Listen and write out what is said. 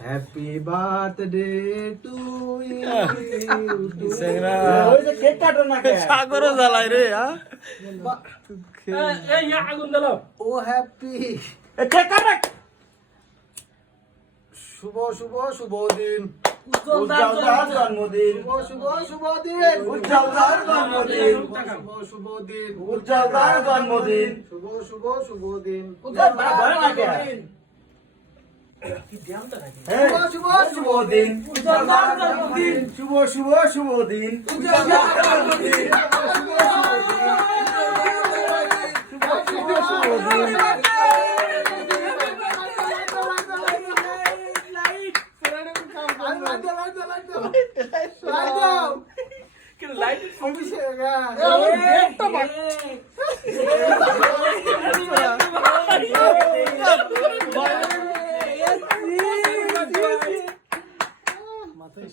Happy birthday to you. সাগরও জ্বালাই রে Oh happy. শুভ শুভ শুভ দিন। জন্মদিন শুভ শুভ শুভ দিন। উজ্জ্বলদার জন্মদিন শুভ শুভ দিন। উজ্জ্বলদার জন্মদিন শুভ শুভ শুভ দিন। শুভ শুভ শুভ দিন উজ্জ্বলদার জন্মদিন শুভ শুভ শুভ দিন উজ্জ্বলদার জন্মদিন শুভ শুভ দিন মাথায়